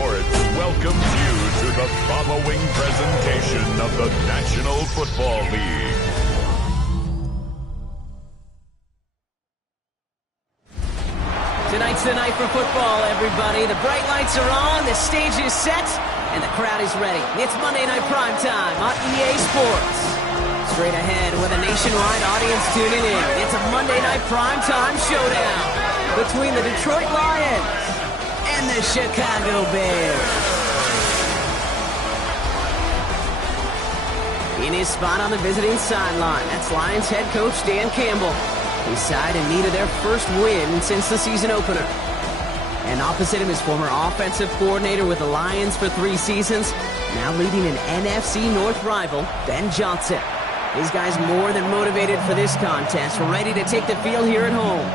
Sports welcomes you to the following presentation of the National Football League. Tonight's the night for football, everybody. The bright lights are on, the stage is set, and the crowd is ready. It's Monday Night Primetime on EA Sports. Straight ahead with a nationwide audience tuning in. It's a Monday Night Primetime showdown between the Detroit Lions and the Chicago Bears. In his spot on the visiting sideline, that's Lions head coach Dan Campbell. His side in need of their first win since the season opener. And opposite him is former offensive coordinator with the Lions for 3 seasons, now leading an NFC North rival, Ben Johnson. These guys more than motivated for this contest, ready to take the field here at home.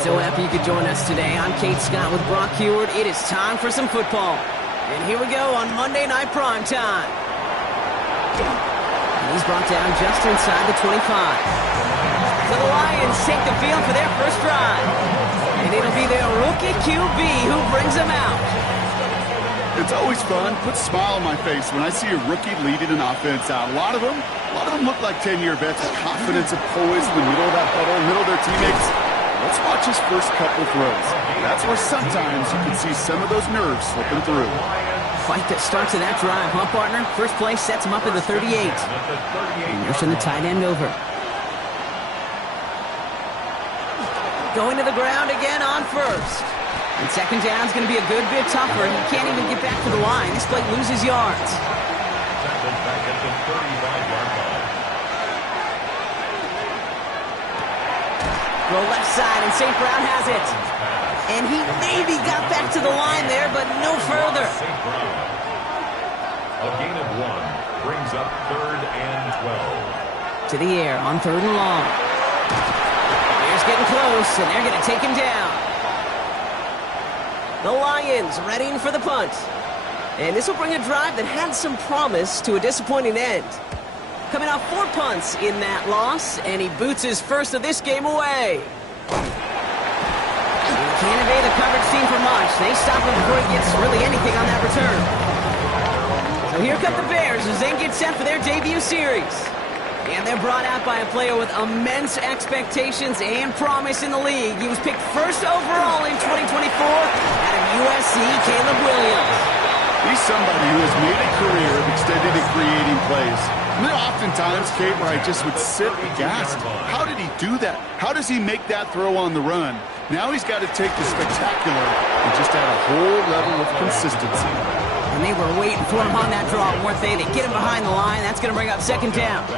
So happy you could join us today. I'm Kate Scott with Brock Heward. It is time for some football. And here we go on Monday Night Primetime. And he's brought down just inside the 25. So the Lions take the field for their first drive. And it'll be their rookie QB who brings them out. It's always fun. Puts a smile on my face when I see a rookie leading an offense out. A lot of them look like 10-year vets with confidence and poise in the middle of that huddle, middle of their teammates. Let's watch his first couple throws. That's where sometimes you can see some of those nerves slipping through. Fight that starts of that drive, huh, partner? First play sets him up at the 38. Motion the tight end over. Going to the ground again on first. And second down's going to be a good bit tougher. He can't even get back to the line. This play loses yards. Throw left side, and St. Brown has it. And he maybe got back to the line there, but no further. A gain of 1 brings up 3rd and 12. To the air on 3rd and long. Bears getting close, and they're going to take him down. The Lions readying for the punt. And this will bring a drive that had some promise to a disappointing end. Coming off 4 punts in that loss, and he boots his first of this game away. He can't evade the coverage team for much. They stop him before he gets really anything on that return. So here come the Bears as they get set for their debut series. And they're brought out by a player with immense expectations and promise in the league. He was picked first overall in 2024 out of USC, Caleb Williams. He's somebody who has made a career of extended and creating plays. And there are oftentimes, Kate, where I just would sit aghast. How did he do that? How does he make that throw on the run? Now he's got to take the spectacular and just add a whole level of consistency. And they were waiting for him on that draw, weren't they? They get him behind the line. That's going to bring up second down.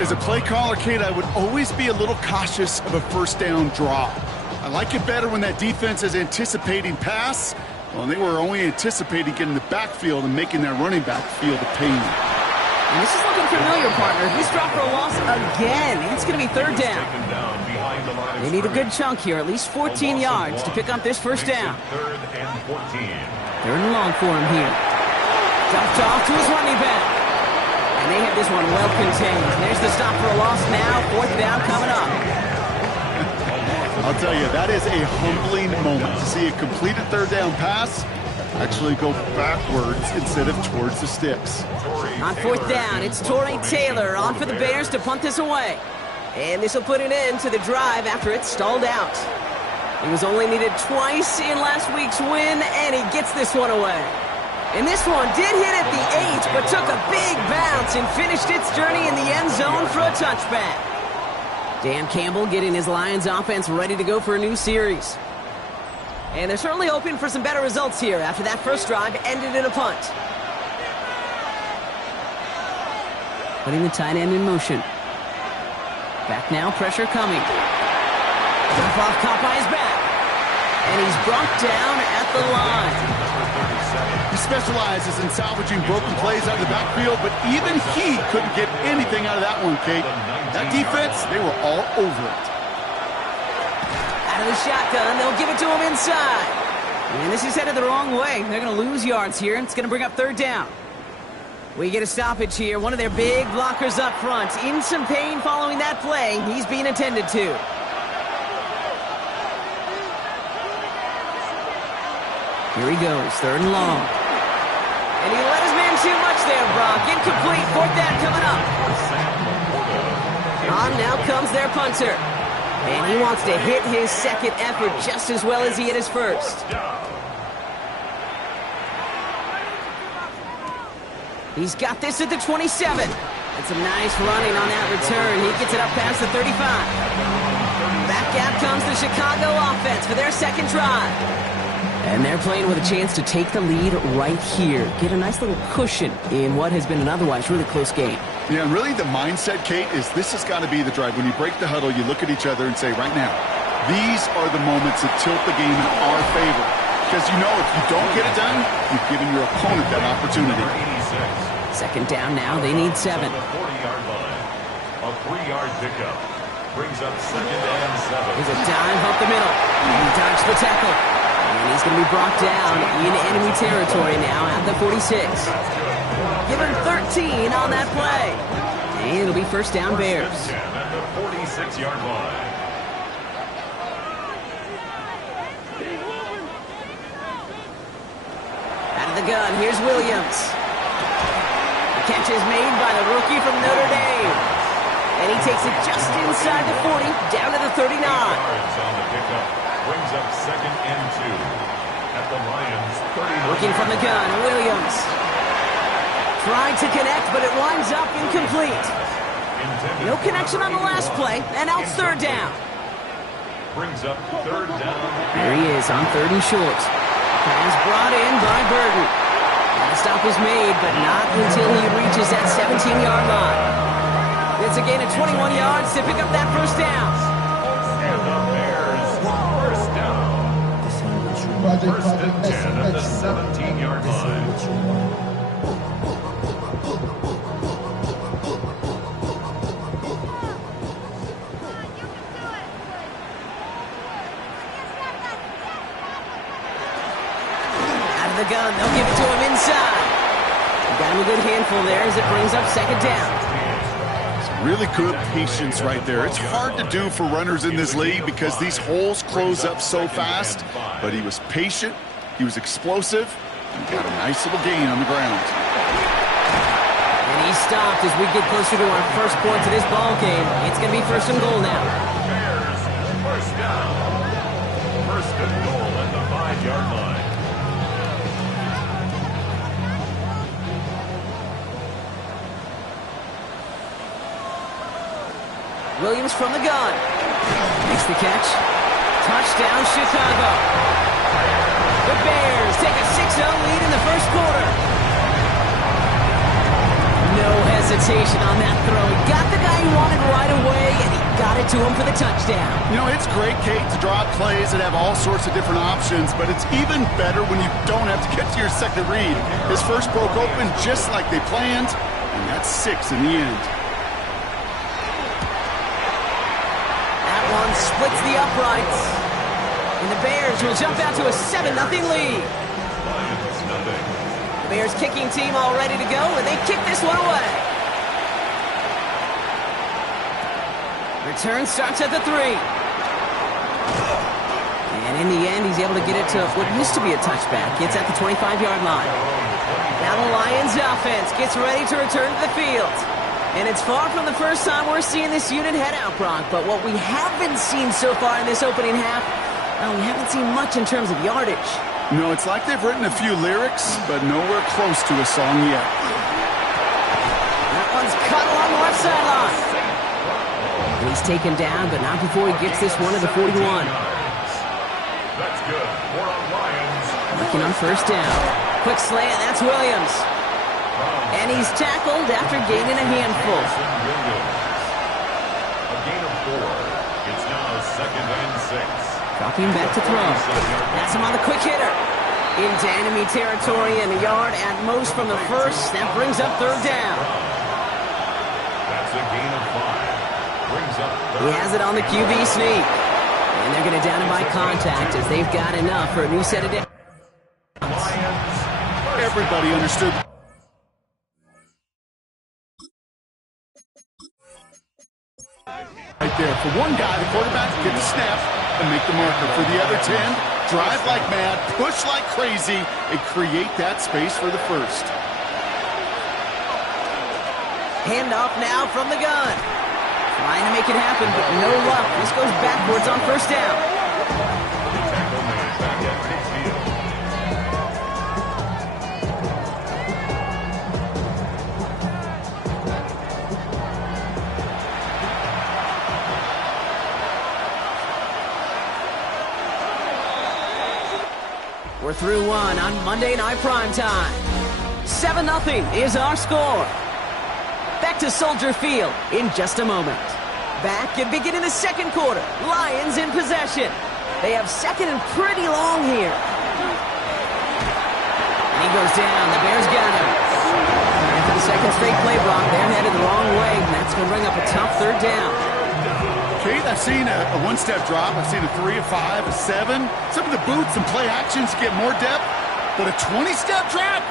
As a play caller, Kate, I would always be a little cautious of a first down draw. I like it better when that defense is anticipating pass. Well, they were only anticipating getting the backfield and making that running back feel the pain. And this is looking familiar, partner. He's dropped for a loss again. It's going to be 3rd down. They need a good chunk here, at least 14 yards to pick up this first down. 3rd and 14. 3rd and long for him here. Dumped off to his running back. And they have this one well contained. There's the stop for a loss now. 4th down coming up. I'll tell you, that is a humbling moment to see a completed 3rd down pass actually go backwards instead of towards the sticks. On 4th down, it's Torrey Taylor on for the Bears to punt this away. And this will put an end to the drive after it stalled out. He was only needed twice in last week's win, and he gets this one away. And this one did hit at the 8, but took a big bounce and finished its journey in the end zone for a touchback. Dan Campbell getting his Lions offense ready to go for a new series. And they're certainly hoping for some better results here after that first drive ended in a punt. Putting the tight end in motion. Back now, pressure coming. Drop-off caught by his back. And he's brought down at the line. He specializes in salvaging broken plays out of the backfield, but even he couldn't get anything out of that one, Kate. That defense, they were all over it. Out of the shotgun, they'll give it to him inside. And this is headed the wrong way. They're going to lose yards here, and it's going to bring up third down. We get a stoppage here. One of their big blockers up front. In some pain following that play. He's being attended to. Here he goes, third and long. And he let his man too much there, Brock. Incomplete, fourth down coming up. On now comes their punter. And he wants to hit his second effort just as well as he hit his first. He's got this at the 27. That's a nice running on that return. He gets it up past the 35. Back out comes the Chicago offense for their second drive. And they're playing with a chance to take the lead right here. Get a nice little cushion in what has been an otherwise really close game. Yeah, and really the mindset, Kate, is this has got to be the drive. When you break the huddle, you look at each other and say, right now, these are the moments that tilt the game in our favor. Because you know if you don't get it done, you've given your opponent that opportunity. Second down now, they need 7. A 40-yard line. A 3-yard pickup. Brings up second and 7. Here's a dive up the middle. And he dodged the tackle. And he's going to be brought down in enemy territory now at the 46. Give him 13 on that play. And it'll be first down Bears. At the 46-yard line. Out of the gun, here's Williams. The catch is made by the rookie from Notre Dame. And he takes it just inside the 40, down to the 39. Yards on the pickup. Brings up second and 2. At the Lions, 39. Looking from the gun, Williams. Tried to connect, but it winds up incomplete. No connection on the last play, and out third down. Brings up third down. There he is on third and short. Pass brought in by Burton. And the stop is made, but not until he reaches that 17-yard line. It's a gain of 21 yards to pick up that first down. And the Bears, first down. First and 10 at the 17-yard line. The gun, they'll give it to him inside. Got him a good handful there as it brings up second down. Some really good patience right there. It's hard to do for runners in this league because these holes close up so fast. But he was patient, he was explosive, and got a nice little gain on the ground. And he stopped as we get closer to our first point to this ball game. It's going to be first and goal now. Bears, first down. First and goal at the 5-yard line. Williams from the gun. Makes the catch. Touchdown, Chicago. The Bears take a 6-0 lead in the first quarter. No hesitation on that throw. He got the guy he wanted right away, and he got it to him for the touchdown. You know, it's great, Kate, to draw plays that have all sorts of different options, but it's even better when you don't have to get to your second read. His first broke open just like they planned, and that's 6 in the end. One splits the uprights. And the Bears will jump out to a 7-0 lead. The Bears kicking team all ready to go, and they kick this one away. Return starts at the 3. And in the end, he's able to get it to what used to be a touchback. It's at the 25-yard line. Now the Lions offense gets ready to return to the field. And it's far from the first time we're seeing this unit head out, Brock. But what we haven't seen so far in this opening half, well, we haven't seen much in terms of yardage. No, it's like they've written a few lyrics, but nowhere close to a song yet. That one's cut along the left sideline. And he's taken down, but not before he gets this one to the 41. That's good for our Lions. Looking on first down. Quick slant, that's Williams. And he's tackled after gaining a handful. A gain of 4. It's now 2nd and 6. Dropping back to throw. That's him on the quick hitter. Into enemy territory and a yard at most from the first. That brings up 3rd down. That's a gain of 5. Brings up He has it on the QB sneak. And they're going to down him by contact as they've got enough for a new set of downs. Lions. Everybody understood. Right there. For one guy, the quarterback, get the snap and make the marker. For the other 10, drive like mad, push like crazy, and create that space for the first. Handoff now from the gun. Trying to make it happen, but no luck. This goes backwards on 1st down. Tackle made back at midfield. We're through one on Monday Night Primetime. 7-0 is our score. Back to Soldier Field in just a moment. Back and beginning the 2nd quarter. Lions in possession. They have 2nd and pretty long here. And he goes down. The Bears got him. And for the 2nd straight play block, they're headed the wrong way, and that's going to bring up a tough 3rd down. Kate, I've seen a one-step drop. I've seen a 3, a 5, a 7. Some of the boots and play actions get more depth, but a 20-step drop?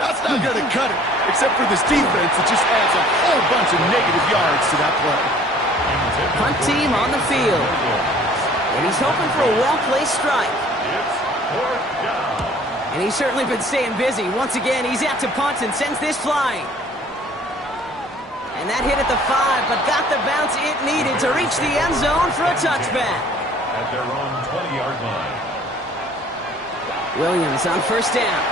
That's not going to cut it, except for this defense that just adds a whole bunch of negative yards to that play. Punt team on the field. And he's hoping for a well-placed strike. It's 4th down. And he's certainly been staying busy. Once again, he's out to punt and sends this flying. And that hit at the 5, but got the bounce it needed to reach the end zone for a touchback. At their own 20-yard line. Williams on 1st down.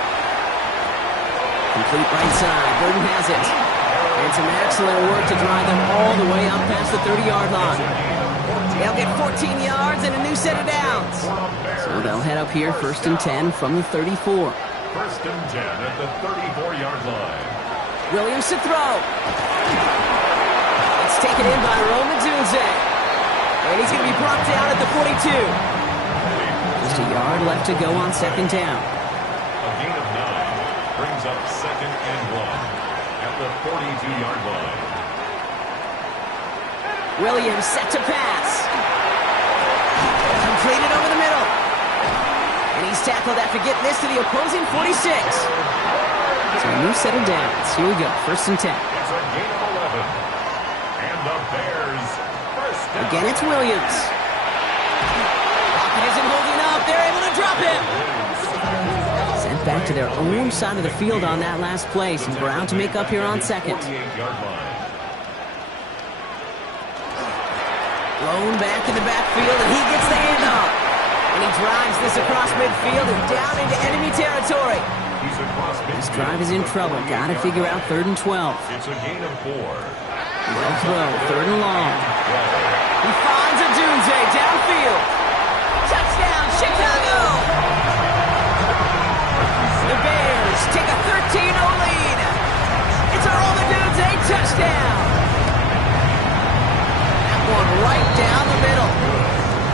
Complete right side. Burton has it. And some excellent work to drive them all the way up past the 30-yard line. They'll get 14 yards and a new set of downs. So they'll head up here 1st and 10 from the 34. 1st and 10 at the 34-yard line. Williams to throw. It's taken in by Rome Odunze. And he's going to be brought down at the 42. Just a yard left to go on 2nd down. A gain of 9 brings up 2nd and 1 at the 42-yard line. Williams set to pass. Completed over the middle. And he's tackled after getting this to the opposing 46. So a new set of downs. Here we go. 1st and 10. It's a gain of 11. And the Bears 1st down. Again, it's Williams. Pocket isn't holding up. They're able to drop him. Sent back to their own side of the field on that last play. Some ground to make up here on 2nd. 48-yard line. Blown back in the backfield, and he gets the handoff. And he drives this across midfield and down into enemy territory. He's across midfield. This drive is in trouble. Got to figure out 3rd and 12. It's a gain of 4. Well throw, 3rd and long. He finds Odunze downfield. Touchdown, Chicago! The Bears take a 13-0 lead. It's a Rome Odunze touchdown. That one right down the middle.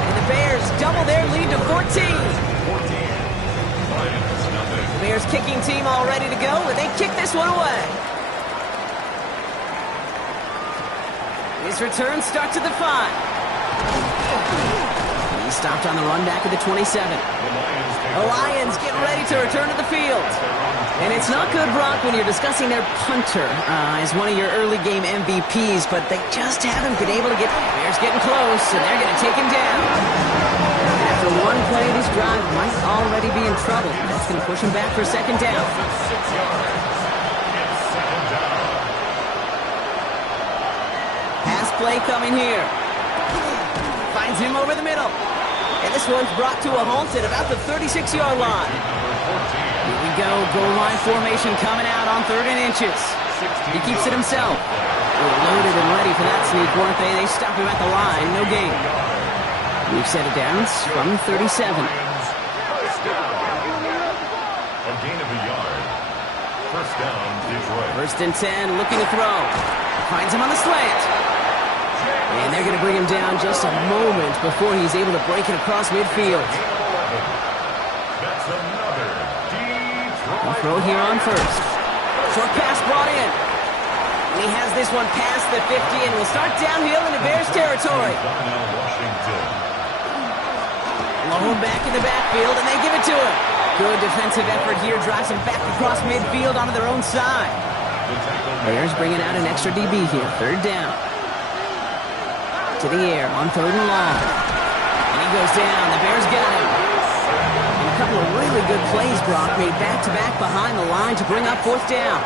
And the Bears double their lead to 14. 14. Lions nothing. The Bears kicking team all ready to go, and they kick this one away. His return starts at the 5. He stopped on the run back at the 27. The Lions get ready to return to the field. And it's not good, Brock, when you're discussing their punter as one of your early game MVPs, but they just haven't been able to get... Bears getting close, and they're going to take him down. After one play, this drive might already be in trouble. That's going to push him back for 2nd down. 6 yards. It's 2nd down. Pass play coming here. Finds him over the middle. And this one's brought to a halt at about the 36-yard line. Here we go. Goal line formation coming out on 3rd and inches. He keeps it himself. They were loaded and ready for that sneak, weren't they? They stop him at the line. No gain. We've set it down from 37. First down. A gain of a yard. 1st down, Detroit. 1st and 10, looking to throw. Finds him on the slant. And they're going to bring him down just a moment before he's able to break it across midfield. That's another He'll throw here on first. Short pass brought in. And he has this one past the 50 and will start downhill into Bears territory. Low back in the backfield, and they give it to him. Good defensive effort here, drives him back across midfield onto their own side. Bears bringing out an extra DB here, third down. To the air on third and long. And he goes down. The Bears got him. And a couple of really good plays, Brock, made back-to-back behind the line to bring up fourth down.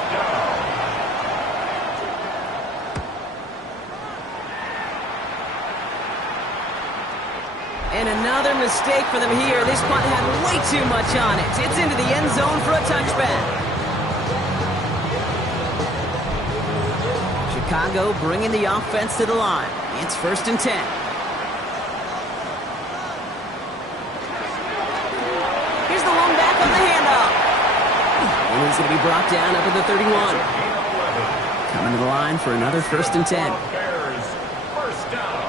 And another mistake for them here. This punt had way too much on it. It's into the end zone for a touchback. Chicago bringing the offense to the line. It's 1st and 10. Here's the long back on the handoff. And he's going to be brought down up at the 31. Coming to the line for another 1st and 10. Bears, first down.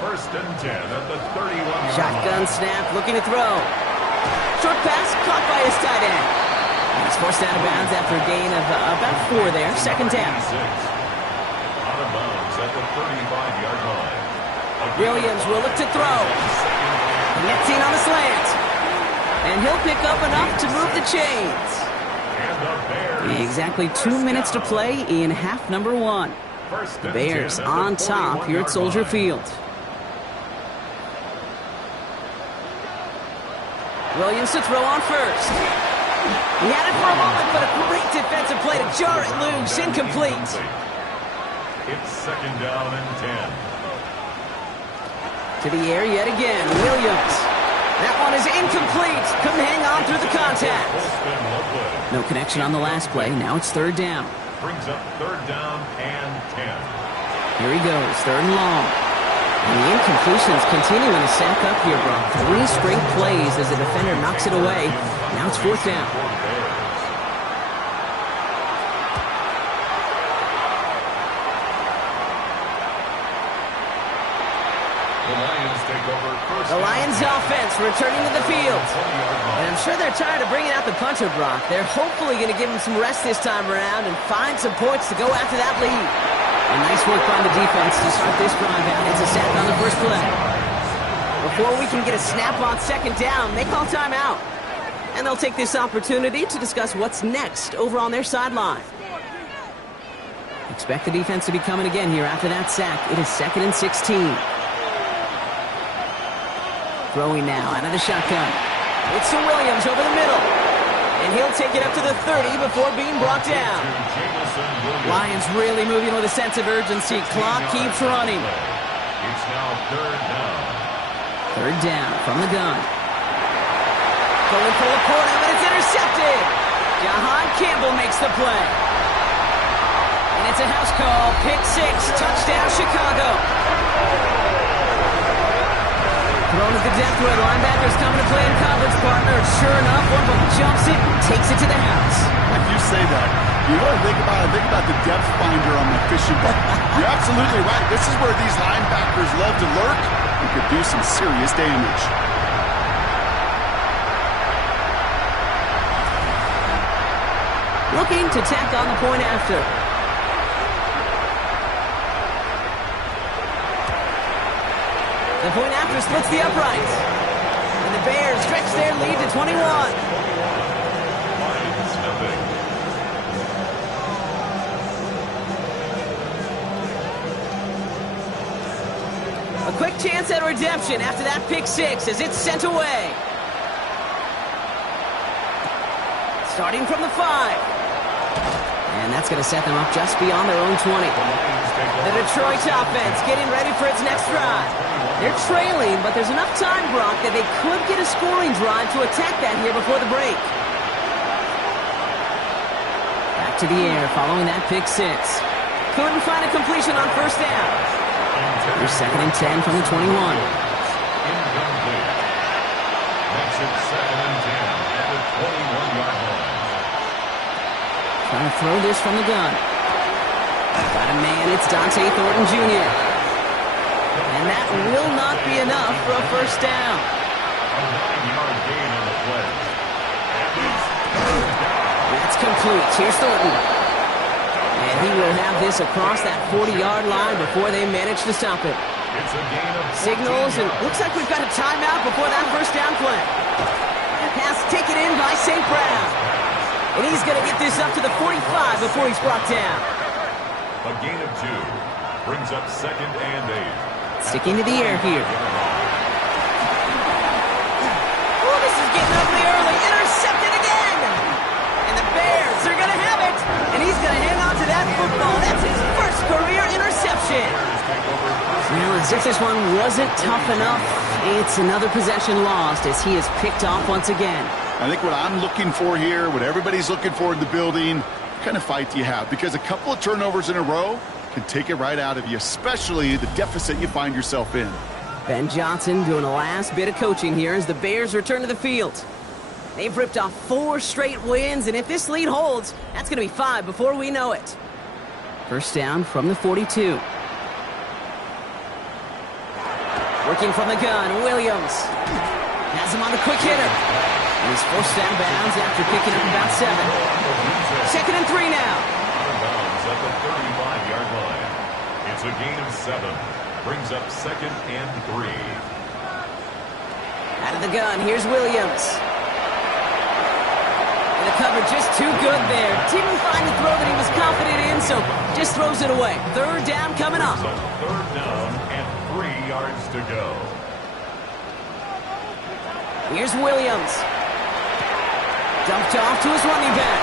1st and 10 at the 31. Shotgun snap, looking to throw. Short pass caught by his tight end. He's forced out of bounds after a gain of about 4 there. 2nd down. Out of bounds at the 35-yard line. Williams will look to throw. Nets in on the slant. And he'll pick up enough to move the chains. Exactly 2 minutes to play in half number 1. The Bears on top here at Soldier Field. Williams to throw on first. He had it for a moment, but a great defensive play to jar it loose. Incomplete. It's 2nd down and 10. To the air yet again. Williams. That one is incomplete. Couldn't hang on through the contact. No connection on the last play. Now it's 3rd down. Brings up 3rd down and 10. Here he goes. 3rd and long. And the incompletions continuing to stack up here, bro. 3 straight plays as the defender knocks it away. Now it's 4th down. The Lions offense returning to the field. And I'm sure they're tired of bringing out the punter, Brock. They're hopefully going to give him some rest this time around and find some points to go after that lead. And nice work by the defense to start this drive out. It's a sack on the first play. Before we can get a snap on 2nd down, they call timeout. And they'll take this opportunity to discuss what's next over on their sideline. Expect the defense to be coming again here after that sack. It is 2nd and 16. Throwing now out of the shotgun. It's to Williams over the middle. And he'll take it up to the 30 before being brought down. Lions really moving with a sense of urgency. Clock keeps running. It's now 3rd down. 3rd down from the gun. Going for Laporta, but it's intercepted. Jahan Campbell makes the play. And it's a house call. Pick 6. Touchdown, Chicago. Thrown at the death threat. Linebackers coming to play in coverage, partner. Sure enough, one of them jumps it and takes it to the house. If you say that, you know what I think about the depth finder on my fishing boat. You're absolutely right. This is where these linebackers love to lurk and could do some serious damage. Looking to tack on the point after. The point after splits the uprights. And the Bears stretch their lead to 21. A quick chance at redemption after that pick 6 as it's sent away. Starting from the 5. And that's going to set them up just beyond their own 20. The Detroit offense getting ready for its next drive. They're trailing, but there's enough time, Brock, that they could get a scoring drive to attack that here before the break. Back to the air following that pick 6. Couldn't find a completion on 1st down. Here's 2nd and 10 from the 21. Incomplete. Makes it 2nd and 10 at the 21-yard line. Trying to throw this from the gun. Got a man, it's Dante Thornton Jr. And that will not be enough for a first down. A 9-yard gain on the play. It's complete. Here's Thornton. And he will have this across that 40-yard line before they manage to stop it. It's a gain of 14 Signals, and yards. looks like we've got a timeout before that first down play. Pass taken in by St. Brown. And he's going to get this up to the 45 before he's brought down. A gain of 2 brings up 2nd and 8. Sticking to the air here. Oh, this is getting ugly early. Intercepted again. And the Bears are going to have it. And he's going to hang on to that football. That's his first career interception. Well, as if this one wasn't tough enough, it's another possession lost as he is picked off once again. I think what I'm looking for here, what everybody's looking for in the building, what kind of fight do you have? Because a couple of turnovers in a row can take it right out of you, especially the deficit you find yourself in. Ben Johnson doing a last bit of coaching here as the Bears return to the field. They've ripped off 4 straight wins, and if this lead holds, that's going to be 5 before we know it. First down from the 42. Working from the gun, Williams has him on the quick hitter. And he's forced out of bounds after picking up about 7. 2nd and 3 now. Out of bounds at the 35-yard line. It's a gain of 7. Brings up 2nd and 3. Out of the gun, here's Williams. And the cover just too good there. Didn't find the throw that he was confident in, so just throws it away. 3rd down coming up. So 3rd down and 3 yards to go. Here's Williams. Dumped off to his running back.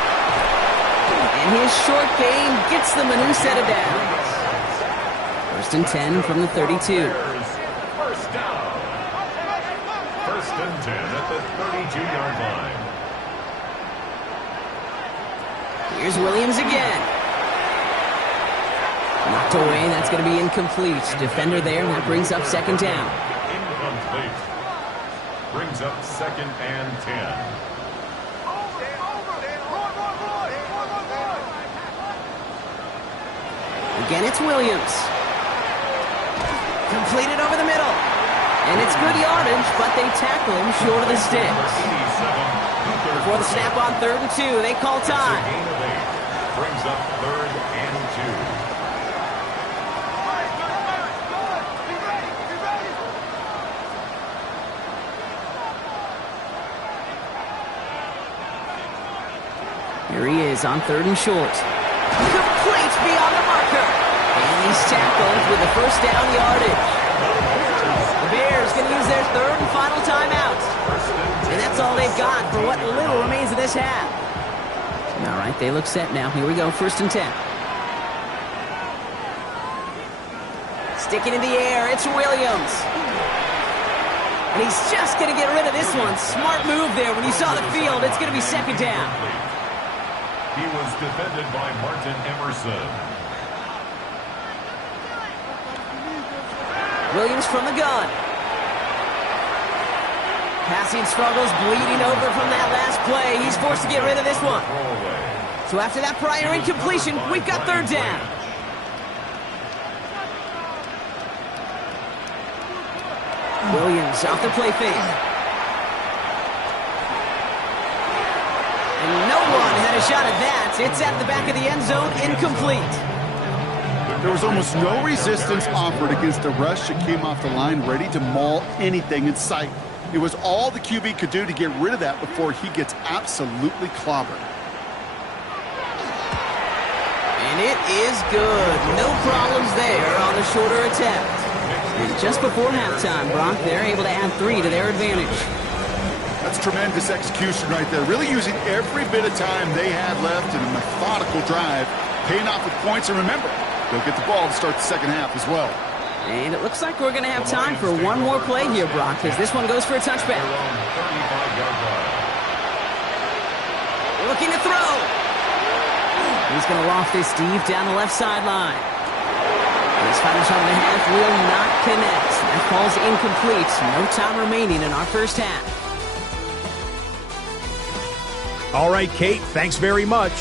And his short gain gets them a new set of downs. 1st and 10 from the 32. Bears, first down. 1st and 10 at the 32-yard line. Here's Williams again. Knocked away, that's going to be incomplete. Defender there, and that brings up 2nd down. Incomplete. Brings up 2nd and 10. Again, it's Williams. Completed over the middle. And it's good yardage, but they tackle him short of the sticks. 87. Before the snap on 3rd and 2, they call time. Gain of 8. Brings up 3rd and 2. Here he is on 3rd and short. Complete beyond the marker. And he's tackled with the first down yardage. The Bears going to use their 3rd and final timeout. And that's all they've got for what little remains of this half. All right, they look set now. Here we go, 1st and 10. Sticking in the air, it's Williams. And he's just going to get rid of this one. Smart move there. When you saw the field, it's going to be 2nd down. He was defended by Martin Emerson. Williams from the gun. Passing struggles, bleeding over from that last play. He's forced to get rid of this one. So after that prior incompletion, we've got 3rd down. Williams off the play fake. And no one had a shot at that. It's at the back of the end zone, incomplete. There was almost no resistance offered against a rush that came off the line ready to maul anything in sight. It was all the QB could do to get rid of that before he gets absolutely clobbered. And it is good. No problems there on the shorter attempt. And just before halftime, Brock, they're able to add 3 to their advantage. That's tremendous execution right there. Really using every bit of time they had left in a methodical drive, paying off with points. And remember, they'll get the ball to start the second half as well. And it looks like we're going to have time for one more play here, Brock, because this one goes for a touchback. Looking to throw. He's going to loft this deep down the left sideline. His final shot and a half will not connect. That falls incomplete. No time remaining in our first half. All right, Kate, thanks very much.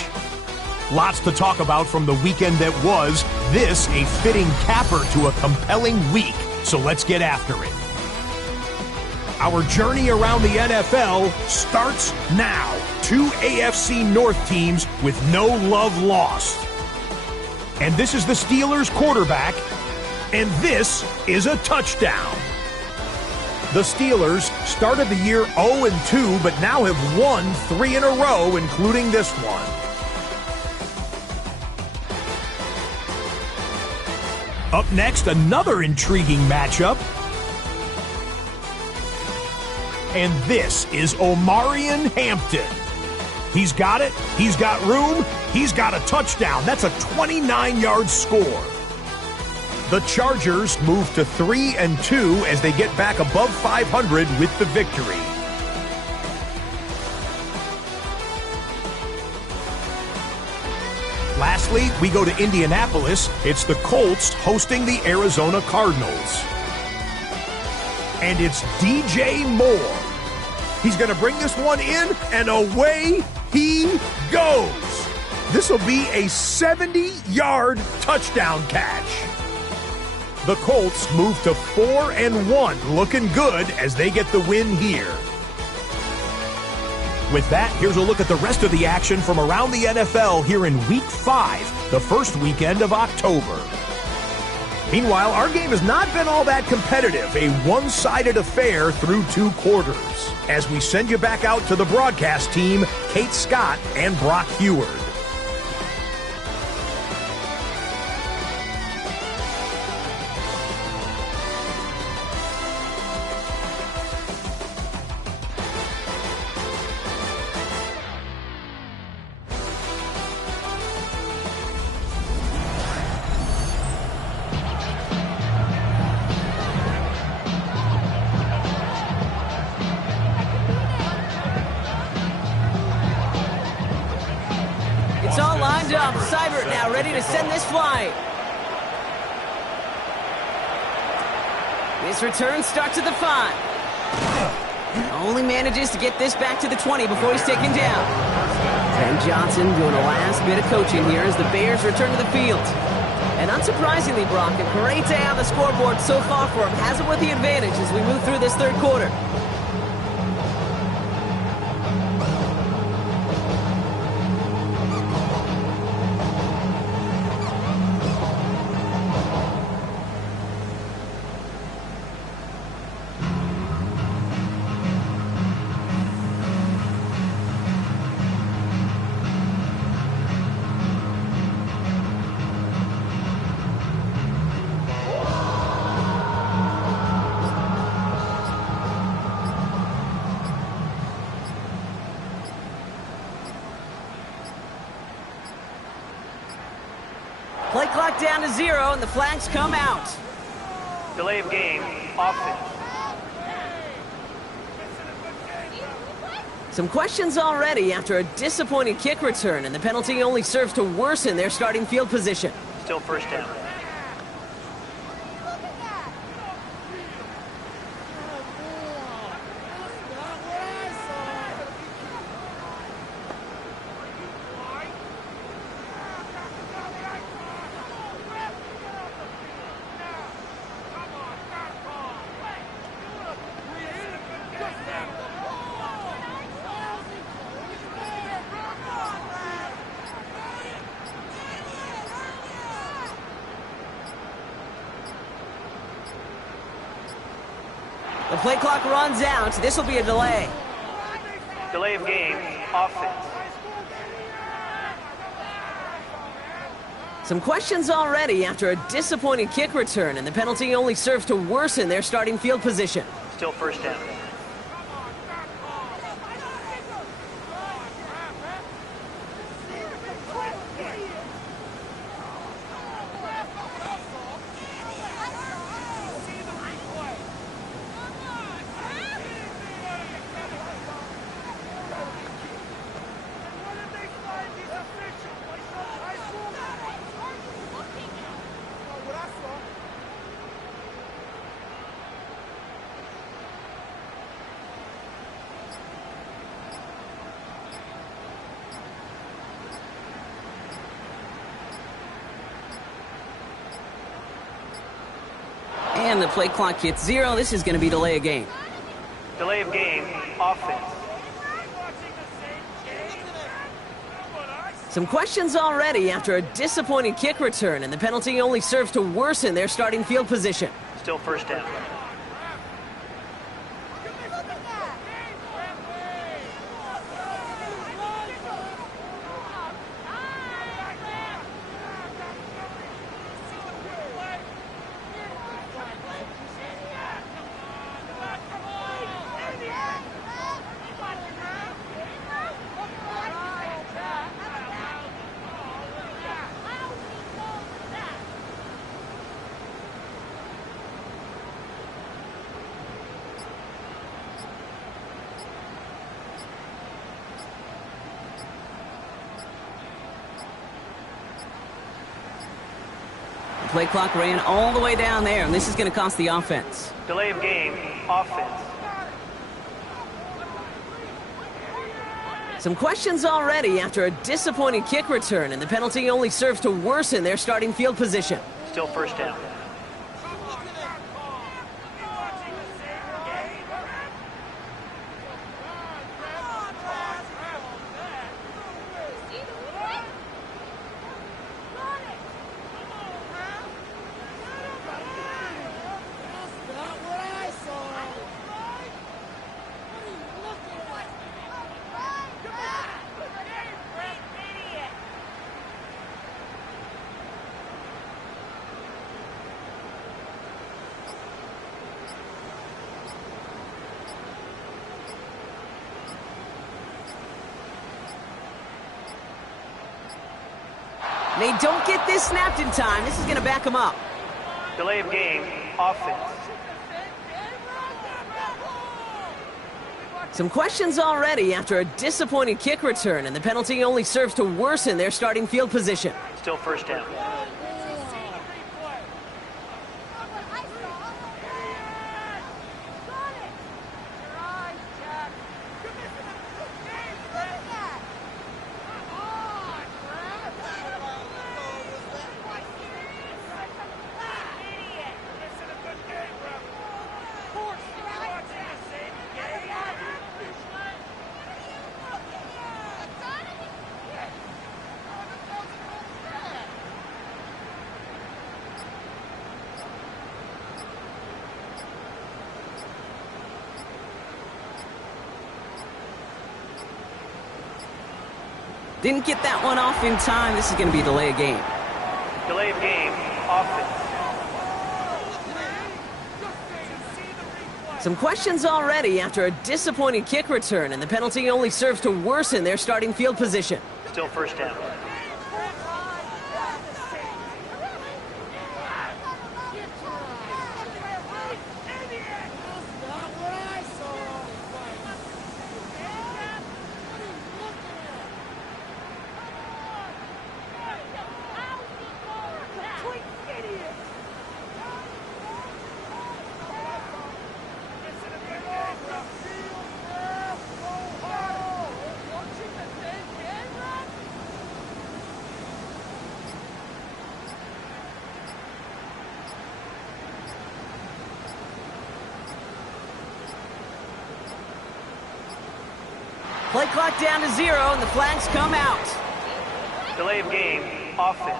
Lots to talk about from the weekend that was. This a fitting capper to a compelling week. So let's get after it. Our journey around the NFL starts now. 2 AFC North teams with no love lost. And this is the Steelers quarterback, and this is a touchdown. The Steelers started the year 0-2, but now have won 3 in a row, including this one. Up next, another intriguing matchup. And this is Omarion Hampton. He's got it, he's got room, he's got a touchdown. That's a 29-yard score. The Chargers move to 3-2 as they get back above 500 with the victory. Lastly, we go to Indianapolis. It's the Colts hosting the Arizona Cardinals. And it's DJ Moore. He's going to bring this one in, and away he goes. This will be a 70-yard touchdown catch. The Colts move to 4-1, looking good as they get the win here. With that, here's a look at the rest of the action from around the NFL here in Week 5, the first weekend of October. Meanwhile, our game has not been all that competitive, a one-sided affair through 2 quarters. As we send you back out to the broadcast team, Kate Scott and Brock Heward. It's all lined up. Seibert now ready to send this flight. This return starts at the 5. Only manages to get this back to the 20 before he's taken down. Ben Johnson doing a last bit of coaching here as the Bears return to the field. And unsurprisingly, Brock, a great day on the scoreboard so far for him. Has him with the advantage as we move through this third quarter. Play clock down to 0, and the flags come out. Delay of game, offense. Some questions already after a disappointing kick return, and the penalty only serves to worsen their starting field position. Still first down. The play clock runs out. This will be a delay. Delay of game, offense. Some questions already after a disappointing kick return, and the penalty only serves to worsen their starting field position. Still first down. And the play clock hits 0. This is going to be delay of game. Delay of game, offense. Some questions already after a disappointing kick return, and the penalty only serves to worsen their starting field position. Still first down. Play clock ran all the way down there, and this is going to cost the offense. Delay of game, offense. Some questions already after a disappointing kick return, and the penalty only serves to worsen their starting field position. Still first down. They don't get this snapped in time. This is going to back them up. Delay of game, offense. Some questions already after a disappointing kick return, and the penalty only serves to worsen their starting field position. Still first down. Didn't get that one off in time. This is going to be a delay of game. Delay of game, offense. Some questions already after a disappointing kick return, and the penalty only serves to worsen their starting field position. Still first down. Play clock down to 0, and the flags come out. Delay of game, offense.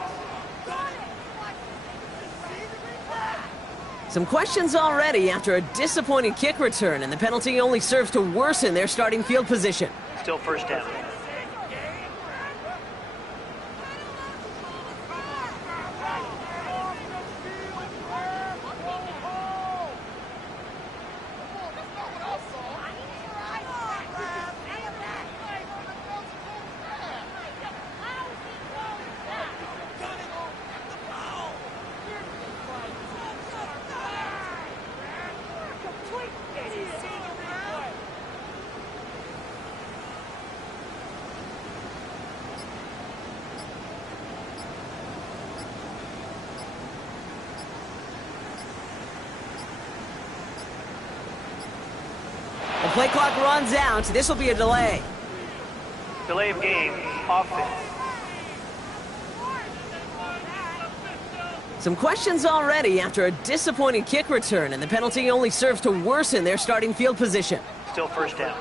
Some questions already after a disappointing kick return, and the penalty only serves to worsen their starting field position. Still first down. The play clock runs out. This will be a delay. Delay of game, offense. Some questions already after a disappointing kick return, and the penalty only serves to worsen their starting field position. Still first down.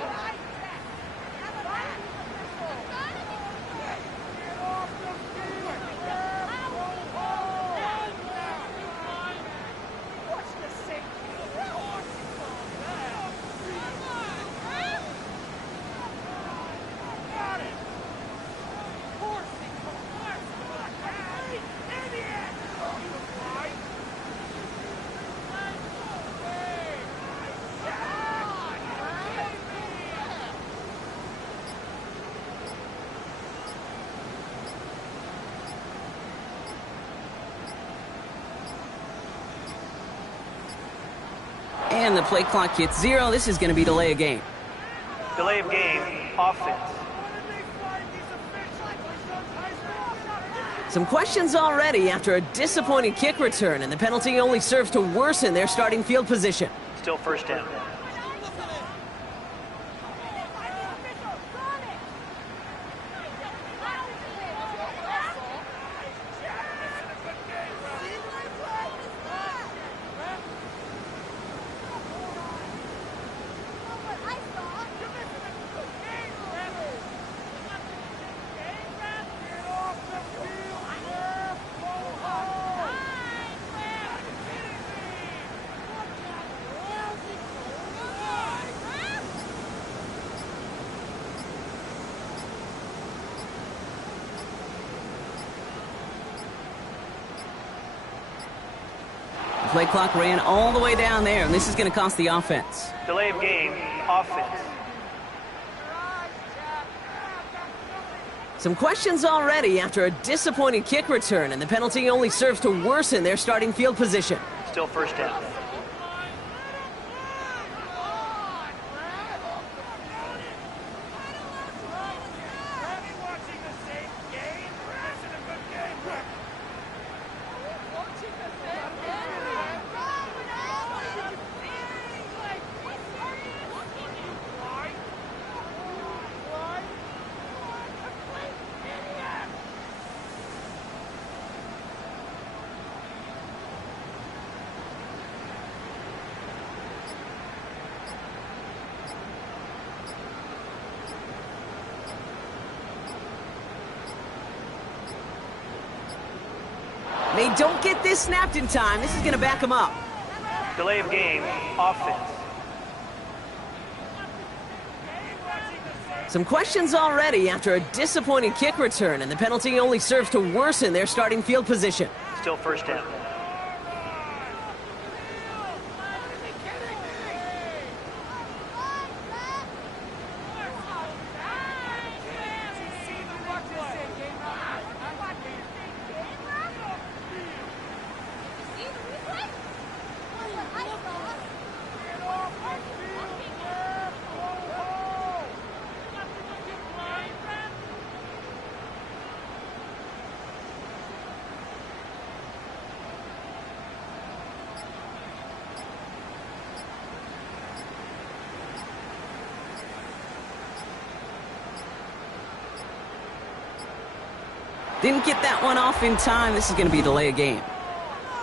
And the play clock hits 0. This is going to be delay of game. Delay of game, offense. Some questions already after a disappointing kick return, and the penalty only serves to worsen their starting field position. Still first down. Play clock ran all the way down there, and this is going to cost the offense. Delay of game, offense. Some questions already after a disappointing kick return, and the penalty only serves to worsen their starting field position. Still first down. They don't get this snapped in time. This is going to back them up. Delay of game, offense. Some questions already after a disappointing kick return, and the penalty only serves to worsen their starting field position. Still first down. Didn't get that one off in time. This is going to be a delay of game.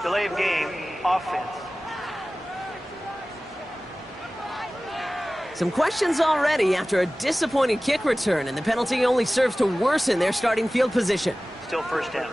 Delay of game, offense. Some questions already after a disappointing kick return, and the penalty only serves to worsen their starting field position. Still first down.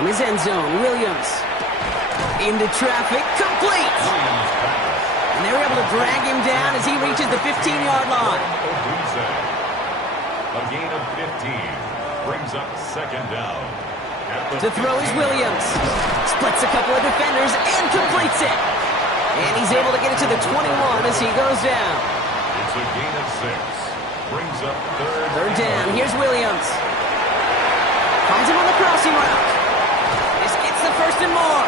From his end zone, Williams. Into traffic, complete! And they were able to drag him down as he reaches the 15-yard line. A gain of 15 brings up second down. To throw is Williams. Splits a couple of defenders and completes it. And he's able to get it to the 21 as he goes down. It's a gain of 6. Brings up Third down. Here's Williams. Finds him on the crossing route. This gets the first and more.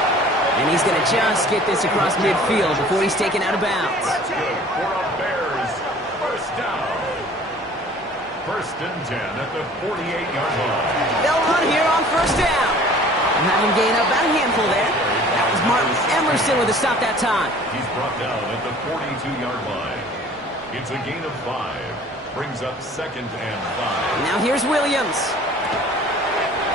And he's going to just get this across midfield before he's taken out of bounds. That's good for a Bears first down. First and 10 at the 48-yard line. They'll run here on first down. And have him gain about a handful there. That was Martin Emerson with a stop that time. He's brought down at the 42-yard line. It's a gain of 5. Brings up second and 5. Now here's Williams.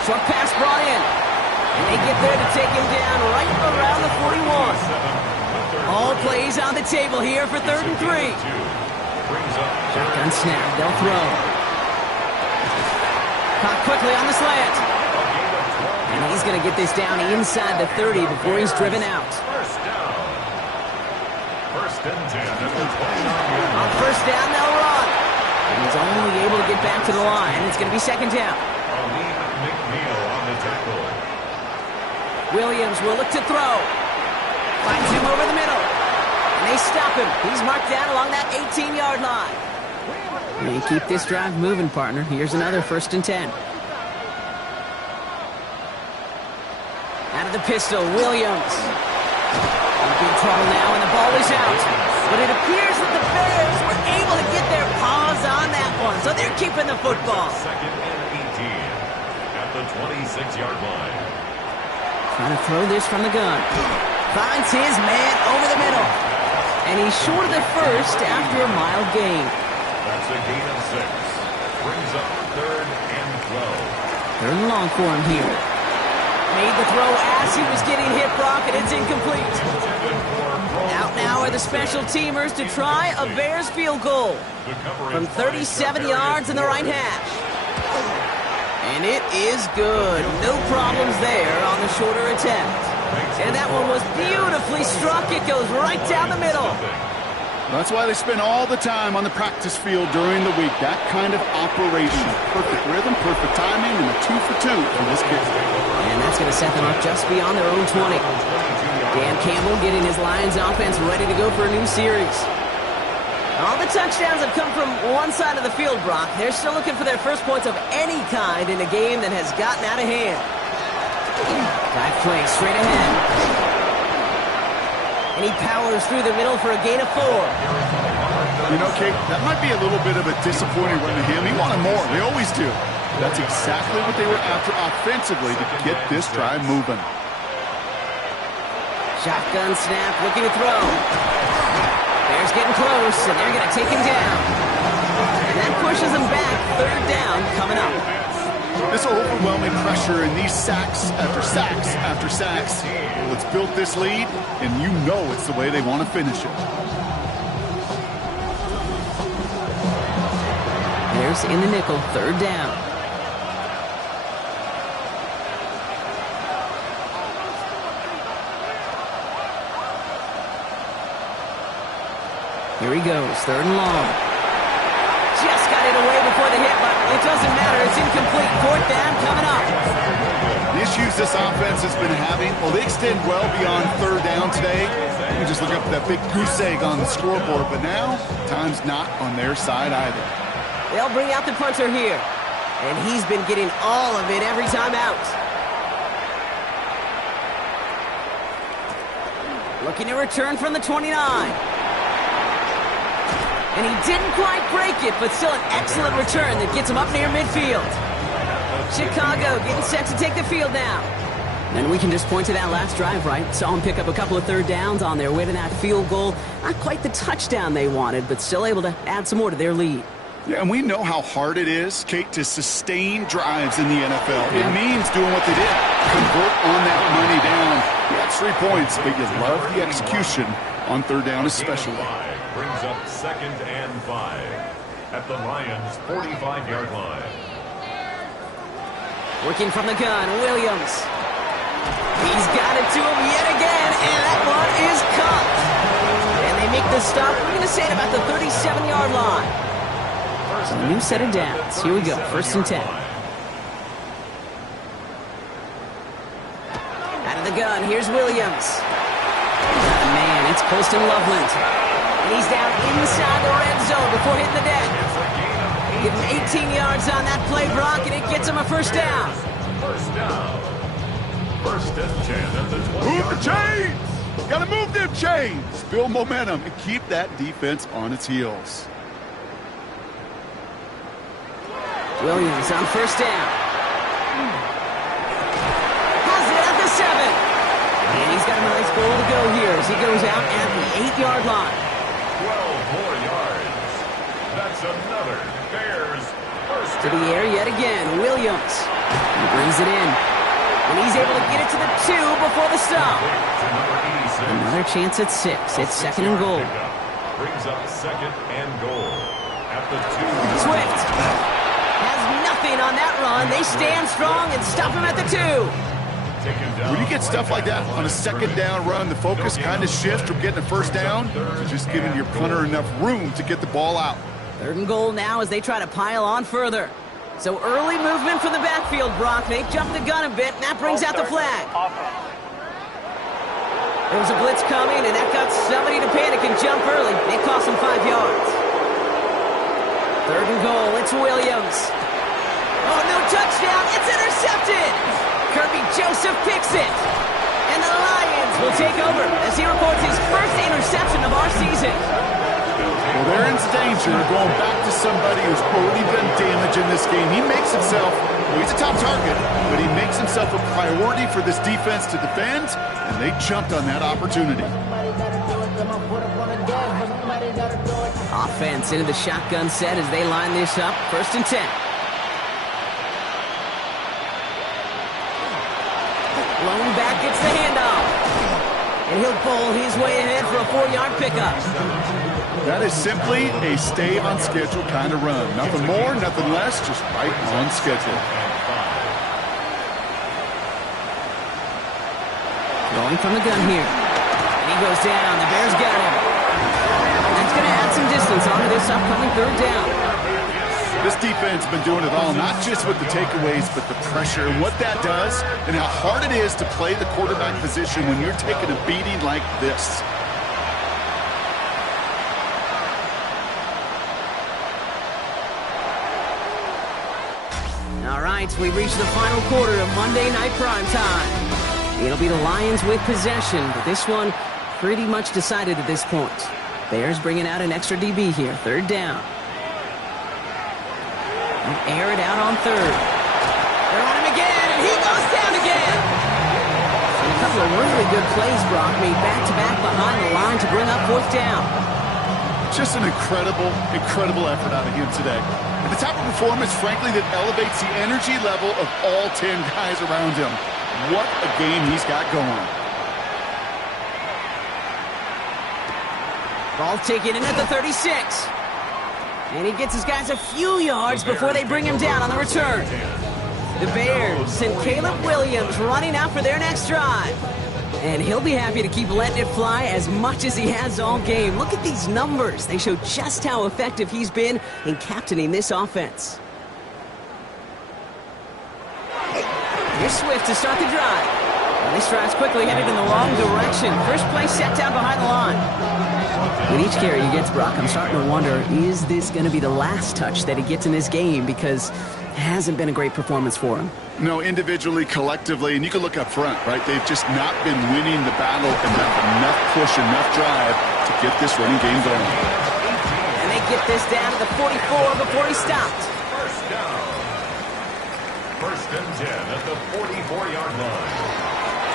Short pass brought in. And they get there to take him down right around the 41. All plays on the table here for third and 3. Shotgun snap. They'll throw. Caught quickly on the slant. And he's going to get this down inside the 30 before he's driven out. First down. First and 10 at the 29-yard On line. first down, they'll run. And he's only able to get back to the line. It's going to be second down. Aleem McNeil on the tackle. Williams will look to throw. Finds him over the middle. And they stop him. He's marked down along that 18-yard line. And keep this drive moving, partner. Here's another first and 10. Out of the pistol, Williams. In big trouble now, and the ball is out. But it appears that the Bears were able to get their paws on that one, so they're keeping the football. Second and 18 at the 26-yard line. Trying to throw this from the gun. Finds his man over the middle. And he's short of the first after a mild gain. That's a gain of 6. Brings up third and 12. Third and long for him here. Made the throw as he was getting hit, Brock, and it's incomplete. Out now are the special teamers to try a Bears field goal from 37 yards in the right hash. And it is good. No problems there on the shorter attempt. And that one was beautifully struck. It goes right down the middle. That's why they spend all the time on the practice field during the week. That kind of operation. Perfect rhythm, perfect timing, and a 2 for 2 for this kicker. And that's going to set them up just beyond their own 20. Dan Campbell getting his Lions offense ready to go for a new series. All the touchdowns have come from one side of the field, Brock. They're still looking for their first points of any kind in a game that has gotten out of hand. Dive play straight ahead. And he powers through the middle for a gain of 4. You know, Kate, that might be a little bit of a disappointing run to him. He wanted more. They always do. That's exactly what they were after offensively to get this drive moving. Shotgun snap, looking to throw. Bears getting close, and they're going to take him down. And that pushes him back. Third down coming up. This overwhelming pressure and these sacks after sacks after sacks. Let's build this lead, and you know it's the way they want to finish it. Bears in the nickel, third down. Here he goes, third and long. Just got it away before the hit, but it doesn't matter. It's incomplete. Fourth down coming up. The issues this offense has been having, well, they extend well beyond third down today. You can just look up at that big goose egg on the scoreboard, but now time's not on their side either. They'll bring out the punter here, and he's been getting all of it every time out. Looking to return from the 29. And he didn't quite break it, but still an excellent return that gets him up near midfield. Chicago getting set to take the field now. And we can just point to that last drive, right? Saw him pick up a couple of third downs on their way to that field goal. Not quite the touchdown they wanted, but still able to add some more to their lead. Yeah, and we know how hard it is, Kate, to sustain drives in the NFL. It means doing what they did. Convert on that money down. You had 3 points, but you love the execution on third down especially. Brings up second and 5 at the Lions' 45-yard line. Working from the gun, Williams. He's got it to him yet again, and that one is caught. And they make the stop, we're going to say, at about the 37-yard line. So a new set of downs. Here we go, first and 10. the gun, here's Williams. Man, it's Colston Loveland. And he's down inside the red zone before hitting the deck. Give him 18 yards on that play, Brock, and it gets him a first down. First down. First and 10 at the 20. Move the chains! Gotta move them chains! Build momentum and keep that defense on its heels. Williams on first down. Has it at the 7. And he's got a nice goal to go here as he goes out at the 8-yard line. 12 more yards. That's another Bears first To the air yet again, Williams. He brings it in. And he's able to get it to the 2 before the stop. Another chance at 6. It's second and goal. Brings up second and goal at the 2. Swift has nothing on that run. They stand strong and stop him at the 2. When you get stuff like that on a second down run, the focus kind of shifts from getting a first down to just giving your punter enough room to get the ball out. Third and goal now as they try to pile on further. So early movement from the backfield, Brock. They jump the gun a bit, and that brings out the flag. There was a blitz coming, and that got somebody to panic and jump early. It cost them 5 yards. Third and goal, it's Williams. Oh, no touchdown. It's intercepted. Kirby Joseph picks it. And the Lions will take over as he records his first interception of our season. Well, they're in danger of going back to somebody who's already been damaged in this game. He makes himself, well, he's a top target, but he makes himself a priority for this defense to defend, and they jumped on that opportunity. Offense into the shotgun set as they line this up. First and 10. Lone back gets the handoff. And he'll bowl his way ahead for a 4-yard pickup. That is simply a stay-on-schedule kind of run. Nothing more, nothing less, just right on schedule. Going from the gun here. And he goes down. The Bears got him. That's going to add some distance onto this upcoming third down. This defense has been doing it all, not just with the takeaways, but the pressure and what that does and how hard it is to play the quarterback position when you're taking a beating like this. All right, we've reached the final quarter of Monday Night Primetime. It'll be the Lions with possession, but this one pretty much decided at this point. Bears bringing out an extra DB here, third down. Air it out on third. They're on him again, and he goes down again. And a couple of really good plays, Brock, made back-to-back behind the line to bring up fourth down. Just an incredible effort out of him today. And the type of performance, frankly, that elevates the energy level of all 10 guys around him. What a game he's got going. Ball taken in at the 36. And he gets his guys a few yards before they bring him down on the return. The Bears and Caleb Williams running out for their next drive. And he'll be happy to keep letting it fly as much as he has all game. Look at these numbers. They show just how effective he's been in captaining this offense. Here's Swift to start the drive. And this drive's quickly headed in the wrong direction. First play set down behind the line. With each carry he gets, Brock, I'm starting to wonder, is this going to be the last touch that he gets in this game? Because it hasn't been a great performance for him. No, individually, collectively, and you can look up front, right? They've just not been winning the battle enough push, enough drive to get this running game going. And they get this down to the 44 before he stopped. First down. First and 10 at the 44-yard line.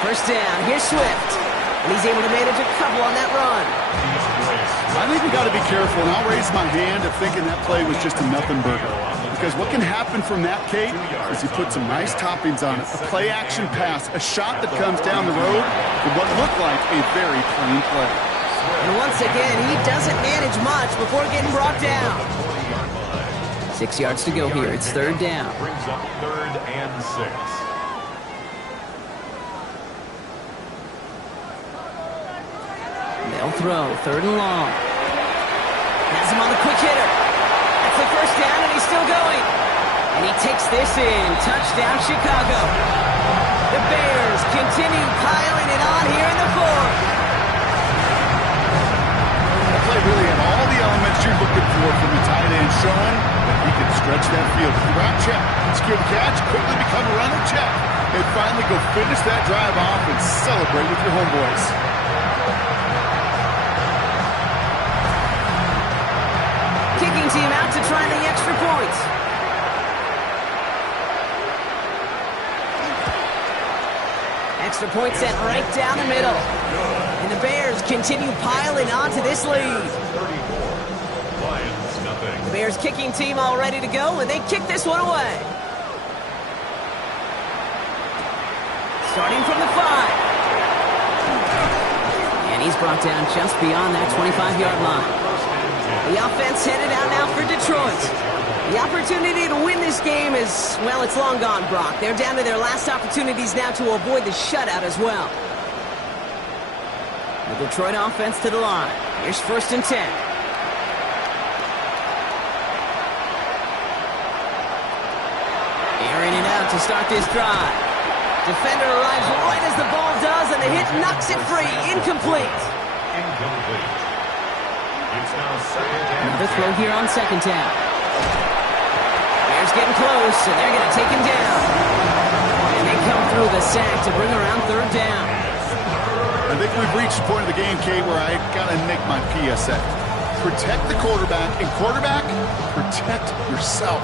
First down, here's Swift. And he's able to manage a couple on that run. I think we got to be careful, and I'll raise my hand of thinking that play was just a nothing burger. Because what can happen from that, Kate, is you put some nice toppings on it. A play-action pass, a shot that comes down the road for what looked like a very clean play. And once again, he doesn't manage much before getting brought down. 6 yards to go here. It's third down. Brings up third and 6. They'll throw, third and long. Has him on the quick hitter. That's the first down, and he's still going. And he takes this in. Touchdown, Chicago. The Bears continue piling it on here in the fourth. The play really had all the elements you're looking for from the tight end, showing that he can stretch that field. Route check, secure the catch, quickly become a runner check, and finally go finish that drive off and celebrate with your homeboys. Kicking team out to try the extra point. Extra point sent right down the middle. And the Bears continue piling onto this lead. Lions, nothing. The Bears kicking team all ready to go, and they kick this one away. Starting from the 5. And he's brought down just beyond that 25-yard line. The offense headed out now for Detroit. The opportunity to win this game is, well, it's long gone, Brock. They're down to their last opportunities now to avoid the shutout as well. The Detroit offense to the line. Here's 1st and 10. Airing it out to start this drive. Defender arrives right as the ball does, and the hit knocks it free. Incomplete. Incomplete. It's now 2nd and Another throw here on 2nd down. Bears getting close, and they're going to take him down. And they come through the sack to bring around 3rd down. I think we've reached the point of the game, Kate, where I got to make my PSA. Protect the quarterback, and quarterback, protect yourself.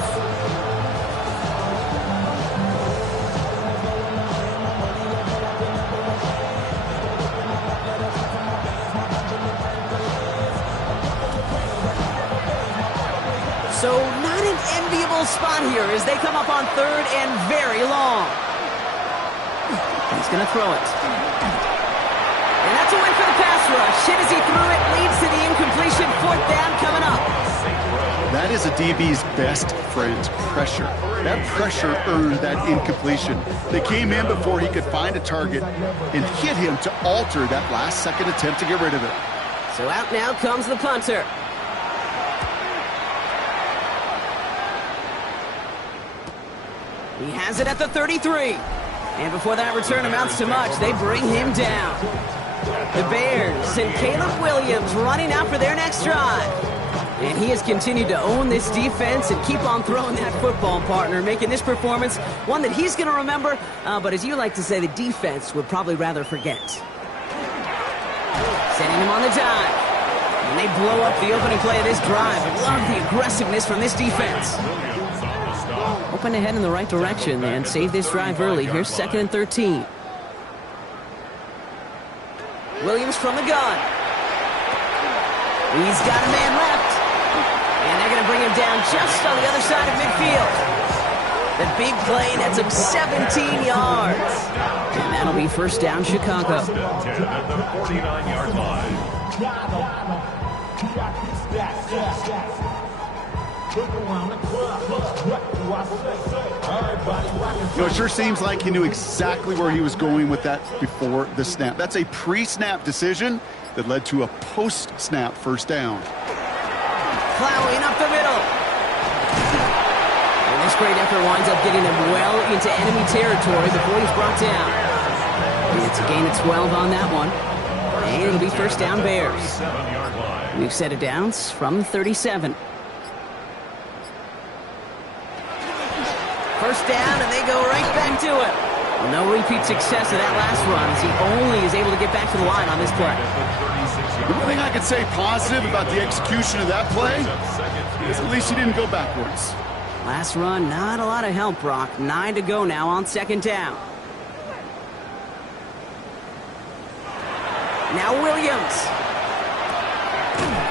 So not an enviable spot here as they come up on 3rd and very long. He's going to throw it. And that's a win for the pass rush. Hit as he threw it, leads to the incompletion. 4th down coming up. That is a DB's best friend, pressure. That pressure earned that incompletion. They came in before he could find a target and hit him to alter that last-second attempt to get rid of it. So out now comes the punter. He has it at the 33. And before that return amounts to much, they bring him down. The Bears and Caleb Williams running out for their next drive. And he has continued to own this defense and keep on throwing that football, partner, making this performance one that he's going to remember, but as you like to say, the defense would probably rather forget. Sending him on the dive. And they blow up the opening play of this drive. I love the aggressiveness from this defense. Open ahead in the right direction and save this drive early. Here's 2nd and 13. Williams from the gun. He's got a man left. And they're going to bring him down just on the other side of midfield. The big play nets him 17 yards. And that'll be 1st down, Chicago. 10 at the 49-yard line. You know, it sure seems like he knew exactly where he was going with that before the snap. That's a pre-snap decision that led to a post-snap 1st down. Plowing up the middle. And this great effort winds up getting him well into enemy territory before he's brought down. And it's a gain of 12 on that one. And it'll be 1st down Bears. 7-yard line. We've set it downs from 37. 1st down, and they go right back to it. Well, no repeat success of that last run as he only is able to get back to the line on this play. The one thing I could say positive about the execution of that play is at least he didn't go backwards. Last run, not a lot of help, Brock. 9 to go now on 2nd down. Now Williams.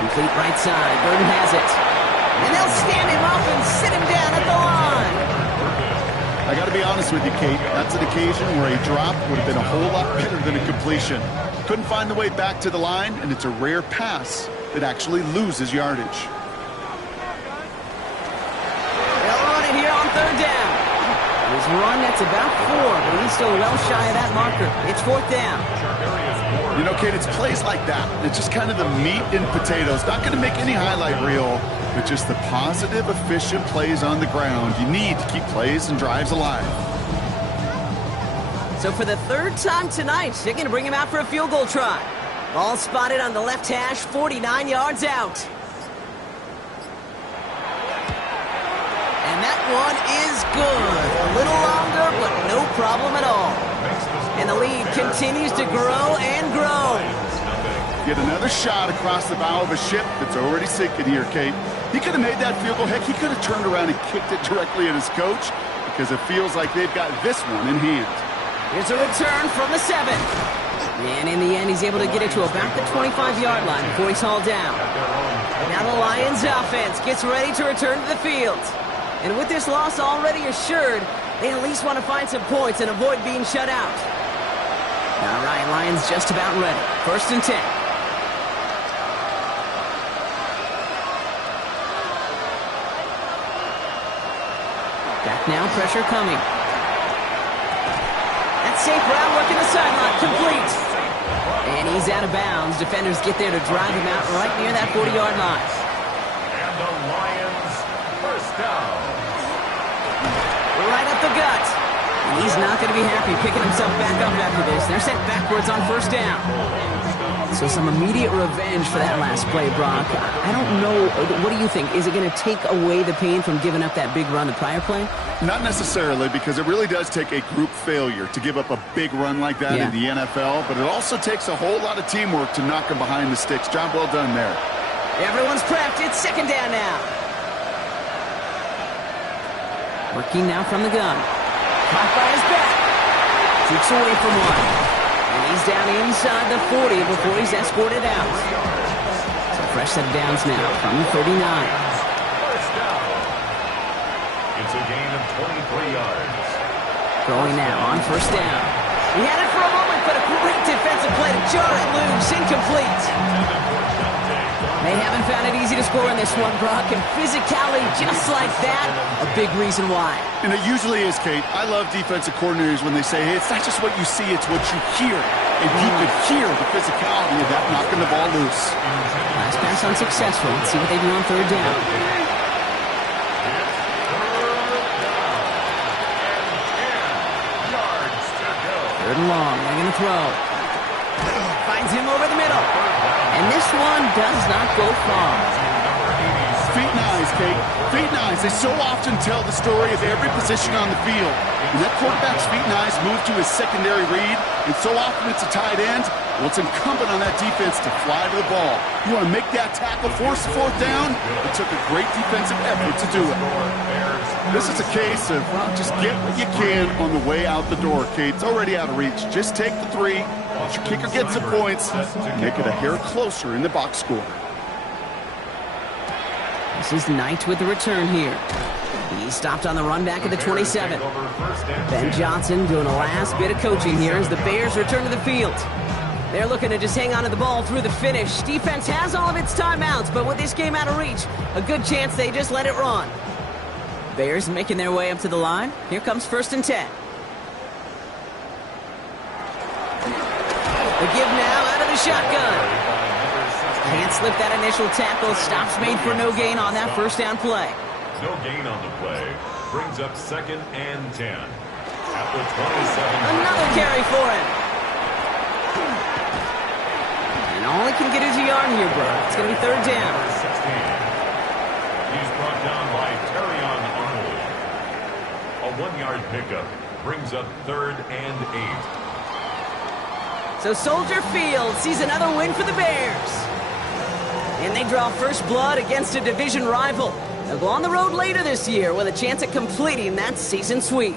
Complete right side. Burton has it. And they'll stand him up and sit him down at the line. I got to be honest with you, Kate. That's an occasion where a drop would have been a whole lot better than a completion. Couldn't find the way back to the line, and it's a rare pass that actually loses yardage. They'll run it here on 3rd down. His run, that's about 4, but he's still well shy of that marker. It's 4th down. You know, Kate, it's plays like that. It's just kind of the meat and potatoes. Not going to make any highlight reel, but just the positive, efficient plays on the ground. You need to keep plays and drives alive. So for the third time tonight, they're going to bring him out for a field goal try. Ball spotted on the left hash, 49 yards out. And that one is good. A little longer, but no problem at all. And the lead continues to grow and grow. Get another shot across the bow of a ship that's already sinking here, Kate. He could have made that field goal. Heck, he could have turned around and kicked it directly at his coach because it feels like they've got this one in hand. Here's a return from the 7. And in the end, he's able to get it to about the 25-yard line before he's hauled down. Now the Lions offense gets ready to return to the field. And with this loss already assured, they at least want to find some points and avoid being shut out. All right, Lions just about ready. 1st and 10. Back now, pressure coming. That safe route working the sideline, complete. And he's out of bounds. Defenders get there to drive him out right near that 40-yard line. And the Lions, first down. Right up the gut. And he's not going to be happy picking himself back up after this. They're sent backwards on 1st down. So some immediate revenge for that last play, Brock. I don't know. What do you think? Is it going to take away the pain from giving up that big run the prior play? Not necessarily, because it really does take a group failure to give up a big run like that in the NFL, but it also takes a whole lot of teamwork to knock them behind the sticks. Job well done there. Everyone's prepped. It's 2nd down now. Working now from the gun. Caught by his back. Keeps away from one. And he's down inside the 40 before he's escorted out. So fresh set of downs now from the 39. First down. It's a gain of 23 yards. Throwing now on 1st down. He had it for a moment, but a great defensive play to jar it loose. Incomplete. They haven't found it easy to score in this one, Brock, and physicality just like that, a big reason why. And it usually is, Kate. I love defensive coordinators when they say, hey, it's not just what you see, it's what you hear. And you could hear the physicality of that knocking the ball loose. Last pass unsuccessful. Let's see what they do on 3rd down. 3rd and long. They're going to throw. Finds him over the middle. And this one does not go far. Feet and eyes, Kate. Feet and eyes. They so often tell the story of every position on the field. When that quarterback's feet and eyes move to his secondary read, and so often it's a tight end, well, it's incumbent on that defense to fly to the ball. You want to make that tackle, force the 4th down? It took a great defensive effort to do it. This is a case of, well, just get what you can on the way out the door, Kate. It's already out of reach. Just take the 3. Let your kicker get some points. Make it a hair closer in the box score. This is Knight with the return here. He stopped on the run back at the 27. Ben Johnson doing a last bit of coaching here as the Bears return to the field. They're looking to just hang on to the ball through the finish. Defense has all of its timeouts, but with this game out of reach, a good chance they just let it run. Bears making their way up to the line. Here comes 1st and 10. The give now out of the shotgun. Can't slip that initial tackle. Stops made for no gain on that 1st down play. No gain on the play. Brings up 2nd and 10. At the 27. Another carry for him. And all he can get is a yard here, bro. It's going to be 3rd down. 16. He's brought down by Terrion Arnold. A 1-yard pickup brings up 3rd and 8. So Soldier Field sees another win for the Bears. And they draw first blood against a division rival. They'll go on the road later this year with a chance at completing that season sweep.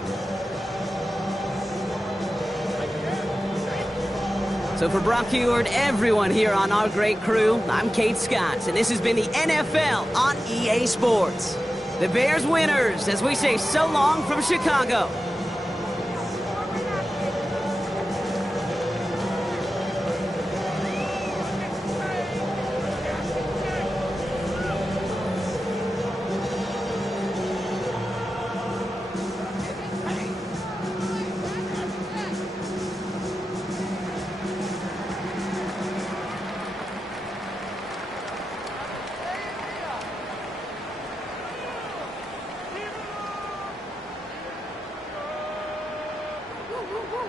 So for Brock Huard, everyone here on our great crew, I'm Kate Scott, and this has been the NFL on EA Sports. The Bears winners, as we say so long from Chicago. Woo, woo, woo.